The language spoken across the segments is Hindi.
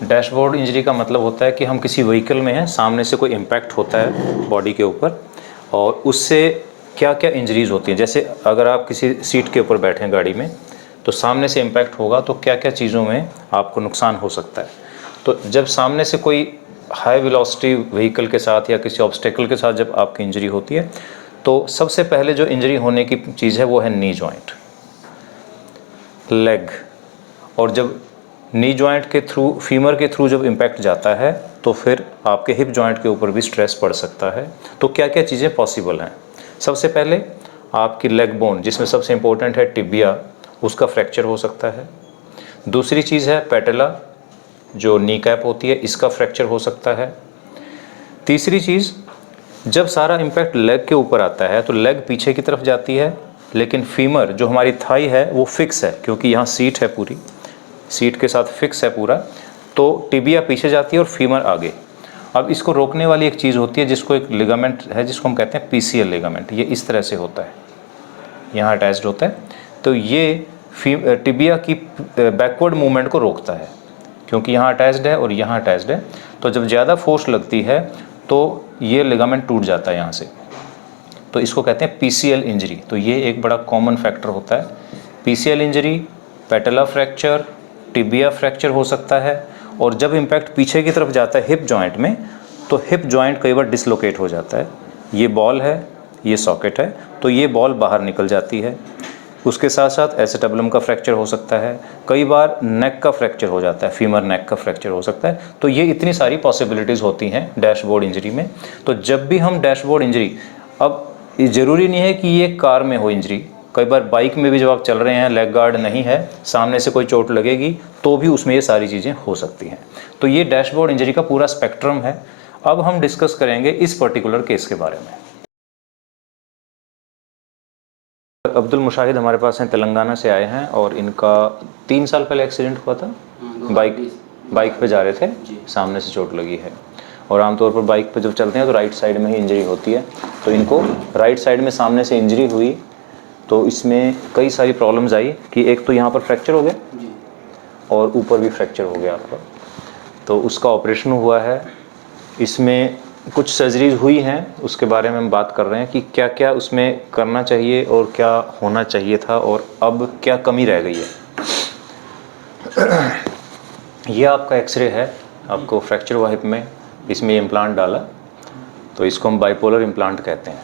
डैशबोर्ड इंजरी का मतलब होता है कि हम किसी व्हीकल में हैं, सामने से कोई इम्पैक्ट होता है बॉडी के ऊपर और उससे क्या क्या इंजरीज़ होती हैं। जैसे अगर आप किसी सीट के ऊपर बैठे हैं गाड़ी में, तो सामने से इम्पैक्ट होगा तो क्या क्या चीज़ों में आपको नुकसान हो सकता है। तो जब सामने से कोई हाई वेलोसिटी व्हीकल के साथ या किसी ऑब्स्टेकल के साथ जब आपकी इंजरी होती है, तो सबसे पहले जो इंजरी होने की चीज़ है वो है नी जॉइंट, लेग। और जब नी जॉइंट के थ्रू, फीमर के थ्रू जब इम्पैक्ट जाता है तो फिर आपके हिप जॉइंट के ऊपर भी स्ट्रेस पड़ सकता है। तो क्या क्या चीज़ें पॉसिबल हैं? सबसे पहले आपकी लेग बोन, जिसमें सबसे इम्पोर्टेंट है टिबिया, उसका फ्रैक्चर हो सकता है। दूसरी चीज़ है पैटेला, जो नी कैप होती है, इसका फ्रैक्चर हो सकता है। तीसरी चीज़, जब सारा इम्पैक्ट लेग के ऊपर आता है तो लेग पीछे की तरफ जाती है, लेकिन फीमर जो हमारी थाई है वो फिक्स है, क्योंकि यहाँ सीट है, पूरी सीट के साथ फिक्स है पूरा, तो टिबिया पीछे जाती है और फीमर आगे। अब इसको रोकने वाली एक चीज़ होती है जिसको, एक लिगामेंट है जिसको हम कहते हैं पीसीएल लिगामेंट। ये इस तरह से होता है, यहाँ अटैच्ड होता है। तो ये टिबिया की बैकवर्ड मूवमेंट को रोकता है, क्योंकि यहाँ अटैच्ड है और यहाँ अटैच्ड है। तो जब ज़्यादा फोर्स लगती है तो ये लिगामेंट टूट जाता है यहाँ से, तो इसको कहते हैं पीसीएल इंजरी। तो ये एक बड़ा कॉमन फैक्टर होता है, PCL injury, पैटेला fracture, tibia fracture हो सकता है। और जब इम्पैक्ट पीछे की तरफ जाता है हिप जॉइंट में, तो हिप जॉइंट कई बार डिसलोकेट हो जाता है। ये बॉल है, ये सॉकेट है, तो ये बॉल बाहर निकल जाती है। उसके साथ साथ एसेटेबुलम का फ्रैक्चर हो सकता है, कई बार नेक का फ्रैक्चर हो जाता है, फीमर नेक का फ्रैक्चर हो सकता है। तो ये इतनी सारी पॉसिबिलिटीज़ होती हैं डैशबोर्ड इंजरी में। तो जब भी हम डैशबोर्ड इंजरी, अब ये ज़रूरी नहीं है कि ये कार में हो इंजरी, कई बार बाइक में भी जब आप चल रहे हैं, लेग गार्ड नहीं है, सामने से कोई चोट लगेगी तो भी उसमें ये सारी चीज़ें हो सकती हैं। तो ये डैशबोर्ड इंजरी का पूरा स्पेक्ट्रम है। अब हम डिस्कस करेंगे इस पर्टिकुलर केस के बारे में। अब्दुल मुशाहिद हमारे पास हैं, तेलंगाना से आए हैं और इनका 3 साल पहले एक्सीडेंट हुआ था। बाइक पे जा रहे थे, सामने से चोट लगी है। और आमतौर पर बाइक पे जब चलते हैं तो राइट साइड में ही इंजरी होती है। तो इनको राइट साइड में सामने से इंजरी हुई, तो इसमें कई सारी प्रॉब्लम्स आई कि एक तो यहाँ पर फ्रैक्चर हो गया और ऊपर भी फ्रैक्चर हो गया आपका। तो उसका ऑपरेशन हुआ है, इसमें कुछ सर्जरीज हुई हैं, उसके बारे में हम बात कर रहे हैं कि क्या क्या उसमें करना चाहिए और क्या होना चाहिए था और अब क्या कमी रह गई है। ये आपका एक्सरे है, आपको फ्रैक्चर हुआ हिप में, इसमें इम्प्लांट डाला, तो इसको हम बाइपोलर इम्प्लांट कहते हैं।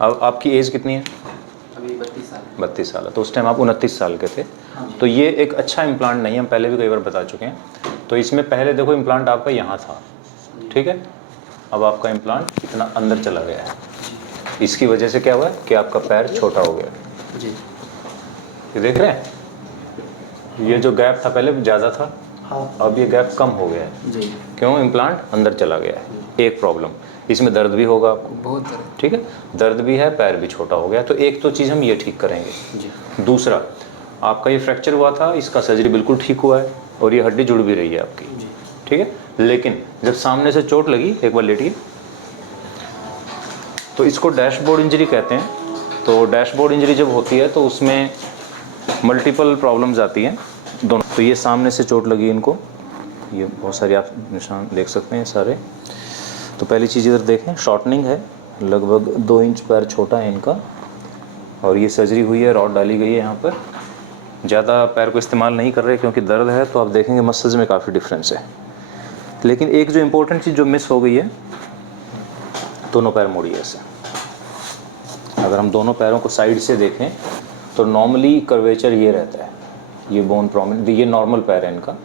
अब आपकी एज कितनी है? अभी 32 साल। 32 साल है, तो उस टाइम आप 29 साल के थे। तो ये एक अच्छा इम्प्लांट नहीं है, हम पहले भी कई बार बता चुके हैं। तो इसमें पहले देखो इम्प्लांट आपका यहाँ था, ठीक है, अब आपका इम्प्लांट इतना अंदर चला गया है। इसकी वजह से क्या हुआ कि आपका पैर छोटा हो गया जी। ये देख रहे हैं, ये जो गैप था पहले ज़्यादा था, हाँ। अब ये गैप कम हो गया है जी। क्यों? इम्प्लांट अंदर चला गया है। एक प्रॉब्लम, इसमें दर्द भी होगा आपको, बहुत दर्द। ठीक है, दर्द भी है, पैर भी छोटा हो गया। तो एक तो चीज़ हम ये ठीक करेंगे जी। दूसरा, आपका ये फ्रैक्चर हुआ था, इसका सर्जरी बिल्कुल ठीक हुआ है और ये हड्डी जुड़ भी रही है आपकी, ठीक है। लेकिन जब सामने से चोट लगी, एक बार लेटिए, तो इसको डैशबोर्ड इंजरी कहते हैं। तो डैशबोर्ड इंजरी जब होती है तो उसमें मल्टीपल प्रॉब्लम्स आती हैं दोनों। तो ये सामने से चोट लगी इनको, ये बहुत सारे आप निशान देख सकते हैं सारे। तो पहली चीज़ इधर देखें, शॉर्टनिंग है, लगभग 2 इंच पैर छोटा है इनका, और ये सर्जरी हुई है, रॉड डाली गई है यहाँ पर। ज़्यादा पैर को इस्तेमाल नहीं कर रहे क्योंकि दर्द है, तो आप देखेंगे मसल्स में काफ़ी डिफरेंस है। लेकिन एक जो इम्पोर्टेंट चीज़ जो मिस हो गई है, दोनों पैर मोड़िए ऐसे। अगर हम दोनों पैरों को साइड से देखें तो नॉर्मली कर्वेचर ये रहता है, ये बोन प्रोमिनेंट, ये नॉर्मल पैर है इनका,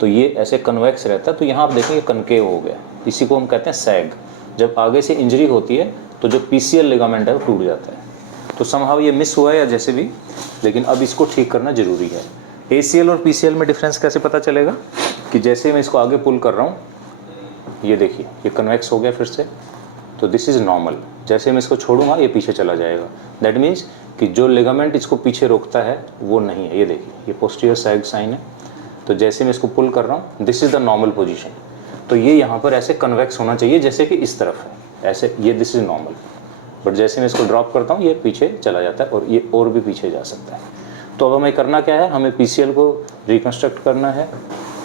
तो ये ऐसे कन्वेक्स रहता है। तो यहाँ आप देखेंगे कनकेव हो गया, इसी को हम कहते हैं सैग। जब आगे से इंजरी होती है तो जो पीसीएल लिगामेंट है वो टूट जाता है। तो समहाउ ये मिस हुआ है या जैसे भी, लेकिन अब इसको ठीक करना ज़रूरी है। एसीएल और पीसीएल में डिफरेंस कैसे पता चलेगा कि जैसे मैं इसको आगे पुल कर रहा हूँ, ये देखिए ये कन्वेक्स हो गया फिर से, तो दिस इज़ नॉर्मल। जैसे मैं इसको छोड़ूंगा ये पीछे चला जाएगा, दैट मीन्स कि जो लिगामेंट इसको पीछे रोकता है वो नहीं है। ये देखिए ये पोस्टीरियर सैग साइन है, तो जैसे मैं इसको पुल कर रहा हूँ, this is the normal position. तो ये यहाँ पर ऐसे कन्वेक्स होना चाहिए जैसे कि इस तरफ है, ऐसे, ये दिस इज़ नॉर्मल। बट जैसे मैं इसको ड्रॉप करता हूँ ये पीछे चला जाता है और ये और भी पीछे जा सकता है। तो अब हमें करना क्या है, हमें पीसीएल को रिकन्स्ट्रक्ट करना है,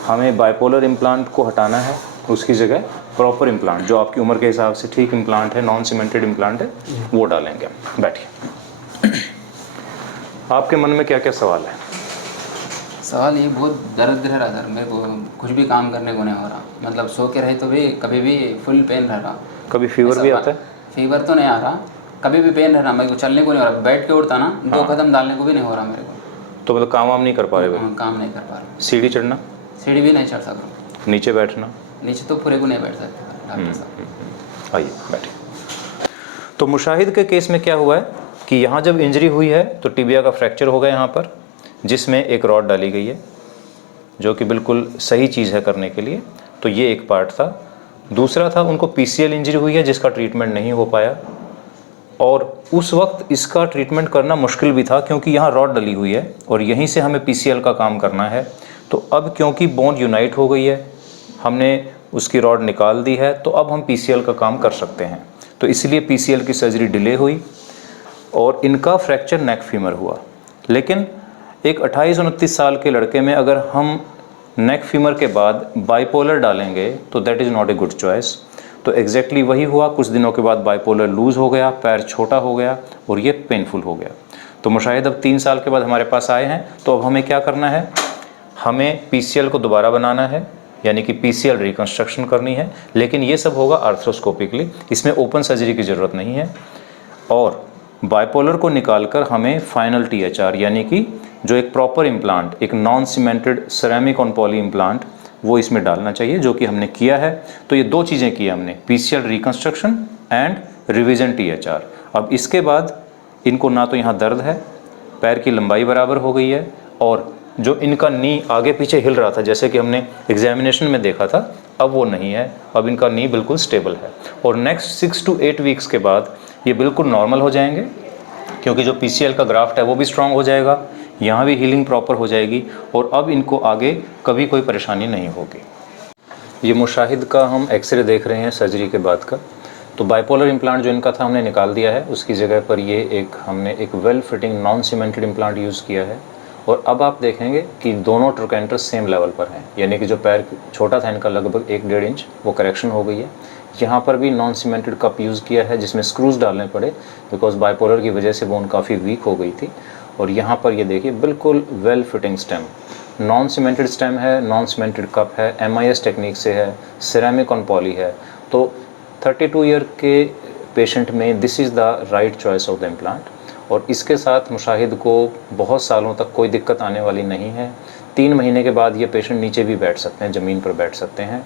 हमें बाइपोलर इम्प्लांट को हटाना है, उसकी जगह प्रॉपर इम्प्लांट जो आपकी उम्र के हिसाब से ठीक इम्प्लांट है, नॉन सीमेंटेड इम्प्लांट है, वो डालेंगे। बैठिए। आपके मन में क्या क्या सवाल है? सवाल ये बहुत दर्द रह रहा सर, मेरे को कुछ भी काम करने को नहीं हो रहा, मतलब सो के रहे तो भी कभी भी फुल पेन रह रहा। कभी फीवर भी आता है? फीवर तो नहीं आ रहा, कभी भी पेन रह रहा, मेरे को चलने को नहीं हो रहा, बैठ के उठता ना 2 कदम डालने को भी नहीं हो रहा मेरे को। तो मतलब काम वाम नहीं कर पा रहे हो? काम नहीं कर पा रहा। सीढ़ी चढ़ना? सीढ़ी भी नहीं चढ़ सकता। नीचे बैठना? नीचे तो पूरे को नहीं बैठ सकते डॉक्टर साहब। आइए बैठिए। तो मुशाहिद के केस में क्या हुआ है कि यहाँ जब इंजरी हुई है तो टिबिया का फ्रैक्चर हो गया यहाँ पर, जिसमें एक रॉड डाली गई है जो कि बिल्कुल सही चीज़ है करने के लिए। तो ये एक पार्ट था। दूसरा था उनको PCL इंजरी हुई है जिसका ट्रीटमेंट नहीं हो पाया, और उस वक्त इसका ट्रीटमेंट करना मुश्किल भी था क्योंकि यहाँ रॉड डली हुई है और यहीं से हमें PCL का काम करना है। तो अब क्योंकि बोन यूनाइट हो गई है, हमने उसकी रॉड निकाल दी है, तो अब हम PCL का काम कर सकते हैं। तो इसलिए PCL की सर्जरी डिले हुई और इनका फ्रैक्चर नेक फीमर हुआ। लेकिन एक 28-29 साल के लड़के में अगर हम नेक फीमर के बाद बाइपोलर डालेंगे तो that is not a good choice. तो एग्जैक्टली वही हुआ। कुछ दिनों के बाद बाइपोलर लूज़ हो गया, पैर छोटा हो गया और ये पेनफुल हो गया। तो मुशाहिद अब 3 साल के बाद हमारे पास आए हैं। तो अब हमें क्या करना है? हमें PCL को दोबारा बनाना है, यानी कि PCL रिकन्स्ट्रक्शन करनी है। लेकिन ये सब होगा आर्थ्रोस्कोपिकली, इसमें ओपन सर्जरी की ज़रूरत नहीं है। और बाइपोलर को निकालकर हमें फाइनल THR यानी कि जो एक प्रॉपर इम्प्लांट, एक non cemented ceramic on poly implant, वो इसमें डालना चाहिए, जो कि हमने किया है। तो ये 2 चीज़ें की हमने, PCL reconstruction and revision THR। अब इसके बाद इनको ना तो यहाँ दर्द है, पैर की लंबाई बराबर हो गई है, और जो इनका नी आगे पीछे हिल रहा था जैसे कि हमने एग्जामिनेशन में देखा था, अब वो नहीं है। अब इनका नी बिल्कुल स्टेबल है और नेक्स्ट 6 to 8 वीक्स के बाद ये बिल्कुल नॉर्मल हो जाएंगे, क्योंकि जो PCL का ग्राफ्ट है वो भी स्ट्रांग हो जाएगा, यहाँ भी हीलिंग प्रॉपर हो जाएगी और अब इनको आगे कभी कोई परेशानी नहीं होगी। ये मुशाहिद का हम एक्सरे देख रहे हैं सर्जरी के बाद का। तो बाइपोलर इम्प्लांट जो इनका था हमने निकाल दिया है, उसकी जगह पर ये हमने एक well fitting non cemented implant use किया है। और अब आप देखेंगे कि दोनों ट्रोकेंटर्स सेम लेवल पर हैं, यानी कि जो पैर छोटा था इनका लगभग 1-1.5 इंच, वो करेक्शन हो गई है। यहाँ पर भी नॉन सीमेंटेड कप यूज़ किया है जिसमें स्क्रूज डालने पड़े, बिकॉज बाइपोलर की वजह से बोन काफ़ी वीक हो गई थी। और यहाँ पर ये देखिए बिल्कुल well fitting stem, non cemented stem है, नॉन सीमेंटेड कप है, MIS टेक्निक से है, सिरेमिक ऑन पॉली है। तो 32 ईयर के पेशेंट में this is the right choice of the implant. और इसके साथ मुशाहिद को बहुत सालों तक कोई दिक्कत आने वाली नहीं है। 3 महीने के बाद ये पेशेंट नीचे भी बैठ सकते हैं, ज़मीन पर बैठ सकते हैं।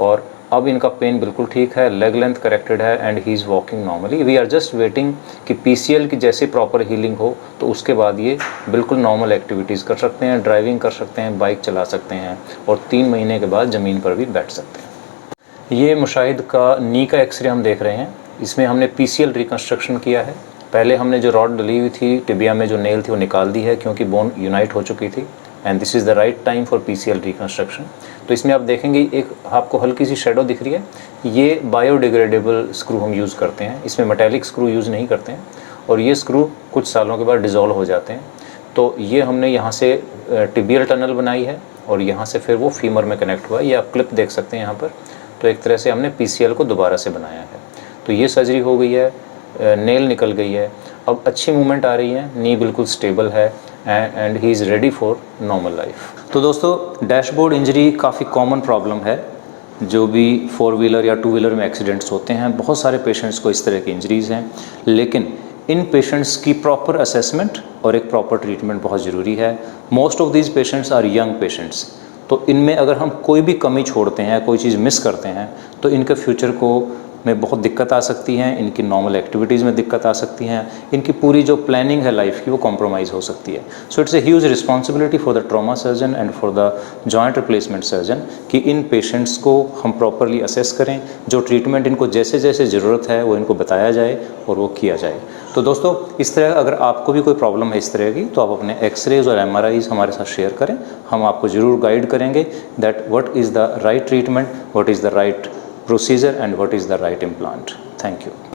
और अब इनका पेन बिल्कुल ठीक है, लेग लेंथ करेक्टेड है and he is walking normally. We are just waiting कि PCL की जैसे प्रॉपर हीलिंग हो तो उसके बाद ये बिल्कुल नॉर्मल एक्टिविटीज़ कर सकते हैं, ड्राइविंग कर सकते हैं, बाइक चला सकते हैं और 3 महीने के बाद ज़मीन पर भी बैठ सकते हैं। ये मुशाहिद का नी का एक्सरे हम देख रहे हैं। इसमें हमने PCL रिकन्स्ट्रक्शन किया है। पहले हमने जो रॉड डली हुई थी टिबिया में, जो नेल थी, वो निकाल दी है क्योंकि बोन यूनाइट हो चुकी थी and this is the right time for PCL reconstruction. तो इसमें आप देखेंगे एक आपको हल्की सी शेडो दिख रही है, ये बायोडिग्रेडेबल स्क्रू हम यूज़ करते हैं, इसमें मेटेलिक स्क्रू यूज़ नहीं करते हैं और ये स्क्रू कुछ सालों के बाद डिज़ोल्व हो जाते हैं। तो ये हमने यहाँ से टिबियल टनल बनाई है और यहाँ से फिर वो फीमर में कनेक्ट हुआ है। ये आप क्लिप देख सकते हैं यहाँ पर। तो एक तरह से हमने PCL को दोबारा से बनाया है। तो ये सर्जरी हो गई है, नेल निकल गई है, अब अच्छी मूवमेंट आ रही है, नी बिल्कुल स्टेबल है and he is ready for normal life. तो दोस्तों, डैशबोर्ड इंजरी काफ़ी कॉमन प्रॉब्लम है। जो भी 4 व्हीलर या 2 व्हीलर में एक्सीडेंट्स होते हैं, बहुत सारे पेशेंट्स को इस तरह की इंजरीज़ हैं। लेकिन इन पेशेंट्स की प्रॉपर असेसमेंट और एक प्रॉपर ट्रीटमेंट बहुत ज़रूरी है। Most of these patients are young patients. तो इनमें अगर हम कोई भी कमी छोड़ते हैं, कोई चीज़ मिस करते हैं, तो इनके फ्यूचर को में बहुत दिक्कत आ सकती हैं, इनकी नॉर्मल एक्टिविटीज़ में दिक्कत आ सकती हैं, इनकी पूरी जो प्लानिंग है लाइफ की वो कॉम्प्रोमाइज़ हो सकती है। So it's a huge responsibility for the trauma surgeon and for the joint replacement surgeon कि इन पेशेंट्स को हम प्रॉपरली असेस करें, जो ट्रीटमेंट इनको जैसे जैसे ज़रूरत है वो इनको बताया जाए और वो किया जाए। तो दोस्तों, इस तरह अगर आपको भी कोई प्रॉब्लम है इस तरह की, तो आप अपने एक्सरेज और MRIs हमारे साथ शेयर करें। हम आपको ज़रूर गाइड करेंगे that what is the right treatment, what is the right procedure and what is the right implant. Thank you.